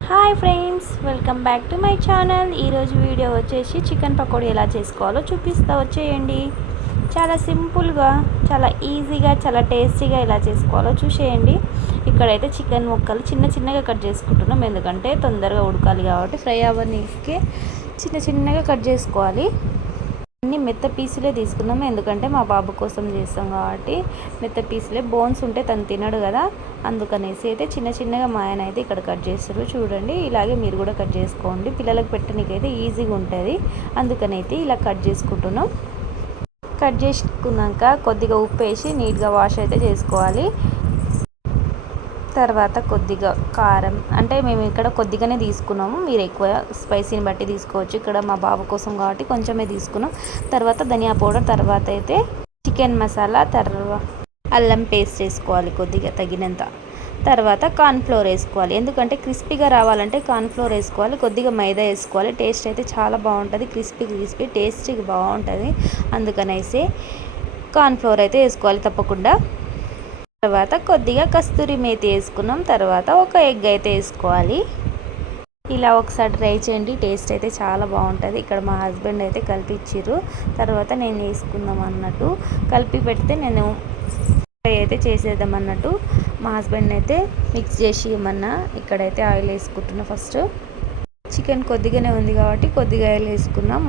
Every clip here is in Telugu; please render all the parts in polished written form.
Hi friends, welcome back to my channel. ఈరోజు వీడియో వచ్చేసి చికెన్ పకోడీ ఎలా చేసుకోవాలో చూపిస్తా, వచ్చేయండి. చాలా సింపుల్గా, చాలా ఈజీగా, చాలా టేస్టీగా ఎలా చేసుకోవాలో చూసేయండి. ఇక్కడైతే చికెన్ ముక్కలు చిన్న చిన్నగా కట్ చేసుకుంటున్నాం, ఎందుకంటే తొందరగా ఉడకాలి కాబట్టి ఫ్రై అవ్వనీకి చిన్న చిన్నగా కట్ చేసుకోవాలి. అన్ని మెత్త పీసులే తీసుకున్నాము, ఎందుకంటే మా బాబు కోసం చేస్తాం కాబట్టి మెత్త పీసులే. బోన్స్ ఉంటే తను తినడు కదా, అందుకనేసి అయితే చిన్న చిన్నగా మా ఆయన అయితే ఇక్కడ కట్ చేస్తారు. చూడండి, ఇలాగే మీరు కూడా కట్ చేసుకోండి, పిల్లలకు పెట్టడానికైతే ఈజీగా ఉంటుంది. అందుకనైతే ఇలా కట్ చేసుకుంటున్నాం. కట్ చేసుకున్నాక కొద్దిగా ఉప్పు వేసి నీట్గా వాష్ అయితే చేసుకోవాలి. తర్వాత కొద్దిగా కారం, అంటే మేము ఇక్కడ కొద్దిగానే తీసుకున్నాము, మీరు ఎక్కువ స్పైసీని బట్టి తీసుకోవచ్చు. ఇక్కడ మా బాబు కోసం కాబట్టి కొంచెమే తీసుకున్నాం. తర్వాత ధనియా పౌడర్, తర్వాత అయితే చికెన్ మసాలా, తర్వాత అల్లం పేస్ట్ వేసుకోవాలి కొద్దిగా తగినంత. తర్వాత కార్న్ఫ్లోర్ వేసుకోవాలి, ఎందుకంటే క్రిస్పీగా రావాలంటే కార్న్ఫ్లోర్ వేసుకోవాలి. కొద్దిగా మైదా వేసుకోవాలి, టేస్ట్ అయితే చాలా బాగుంటుంది, క్రిస్పీ టేస్టీగా బాగుంటుంది. అందుకనేసి కార్న్ఫ్లోర్ అయితే వేసుకోవాలి తప్పకుండా. తర్వాత కొద్దిగా కస్తూరి మేతి వేసుకున్నాం. తర్వాత ఒక ఎగ్ అయితే వేసుకోవాలి. ఇలా ఒకసారి ట్రై చేయండి, టేస్ట్ అయితే చాలా బాగుంటుంది. ఇక్కడ మా హస్బెండ్ అయితే కలిపి ఇచ్చిర్రు, తర్వాత నేను వేసుకుందాం అన్నట్టు కలిపి పెడితే నేను ఫ్రై అయితే చేసేద్దాం అన్నట్టు మా హస్బెండ్ అయితే మిక్స్ చేసి ఇవ్వమన్నా. ఇక్కడైతే ఆయిల్ వేసుకుంటున్నా. ఫస్ట్ చికెన్ కొద్దిగానే ఉంది కాబట్టి కొద్దిగా ఆయిల్ వేసుకున్నాం.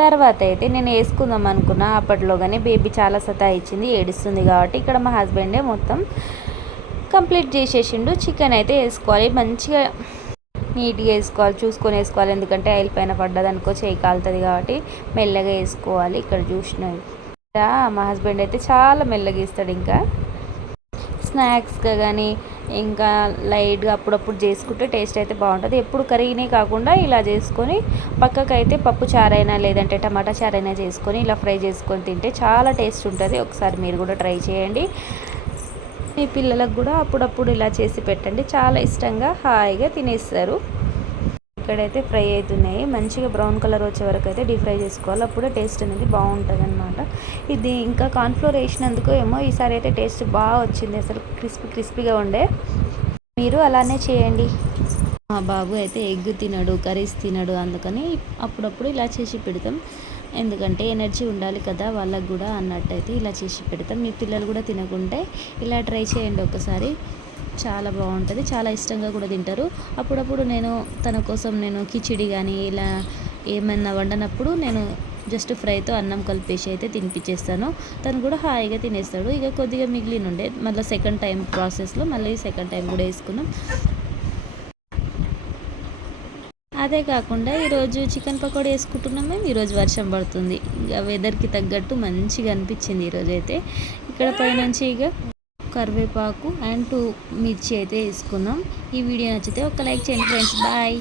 తర్వాత అయితే నేను వేసుకుందాం అనుకున్నా, అప్పట్లోగానే బేబీ చాలా సతాయించింది, ఏడుస్తుంది కాబట్టి ఇక్కడ మా హస్బెండే మొత్తం కంప్లీట్ చేసేసిండు. చికెన్ అయితే వేసుకోవాలి, మంచిగా నీట్గా వేసుకోవాలి, చూసుకొని వేసుకోవాలి, ఎందుకంటే ఆయిల్ పైన పడ్డదనుకో చేయి కాలుతుంది కాబట్టి మెల్లగా వేసుకోవాలి. ఇక్కడ చూసినవి మా హస్బెండ్ అయితే చాలా మెల్లగా ఇస్తాడు. ఇంకా స్నాక్స్గా కానీ ఇంకా లైట్గా అప్పుడప్పుడు చేసుకుంటే టేస్ట్ అయితే బాగుంటుంది. ఎప్పుడు కర్రీనే కాకుండా ఇలా చేసుకొని పక్కకైతే పప్పు చారైనా లేదంటే టమాటా చారైనా చేసుకొని ఇలా ఫ్రై చేసుకొని తింటే చాలా టేస్ట్ ఉంటుంది. ఒకసారి మీరు కూడా ట్రై చేయండి. మీ పిల్లలకు కూడా అప్పుడప్పుడు ఇలా చేసి పెట్టండి, చాలా ఇష్టంగా హాయిగా తినేస్తారు. ఇక్కడైతే ఫ్రై అవుతున్నాయి, మంచిగా బ్రౌన్ కలర్ వచ్చే వరకు అయితే డీప్ ఫ్రై చేసుకోవాలి, అప్పుడే టేస్ట్ అనేది బాగుంటుంది అనమాట. ఇది ఇంకా కార్న్ఫ్లోర్ వేసినందుకు ఏమో ఈసారి అయితే టేస్ట్ బాగా వచ్చింది, అసలు క్రిస్పీగా ఉండే. మీరు అలానే చేయండి. మా బాబు అయితే ఎగ్ తినడు, కర్రీస్ తినడు, అందుకని అప్పుడప్పుడు ఇలా చేసి పెడతాం, ఎందుకంటే ఎనర్జీ ఉండాలి కదా వాళ్ళకు కూడా అన్నట్టయితే ఇలా చేసి పెడతాం. మీ పిల్లలు కూడా తినకుంటే ఇలా ట్రై చేయండి ఒకసారి, చాలా బాగుంటుంది, చాలా ఇష్టంగా కూడా తింటారు. అప్పుడప్పుడు తన కోసం నేను కిచిడి కానీ ఇలా ఏమన్నా వండనప్పుడు నేను జస్ట్ ఫ్రైతో అన్నం కలిపేసి అయితే తినిపించేస్తాను, తను కూడా హాయిగా తినేస్తాడు. ఇక కొద్దిగా మిగిలిన ఉండే మళ్ళీ సెకండ్ టైం ప్రాసెస్లో మళ్ళీ సెకండ్ టైం కూడా వేసుకున్నాం. అదే కాకుండా ఈరోజు చికెన్ పకోడీ వేసుకుంటున్నాం మేము. ఈరోజు వర్షం పడుతుంది, ఇక వెదర్కి తగ్గట్టు మంచిగా అనిపించింది ఈరోజు అయితే. ఇక్కడ పైనుంచి ఇక కరివేపాకు అండ్ 2 మిర్చి అయితే వేసుకున్నాం. ఈ వీడియో నచ్చితే ఒక లైక్ చేయండి ఫ్రెండ్స్. బాయ్.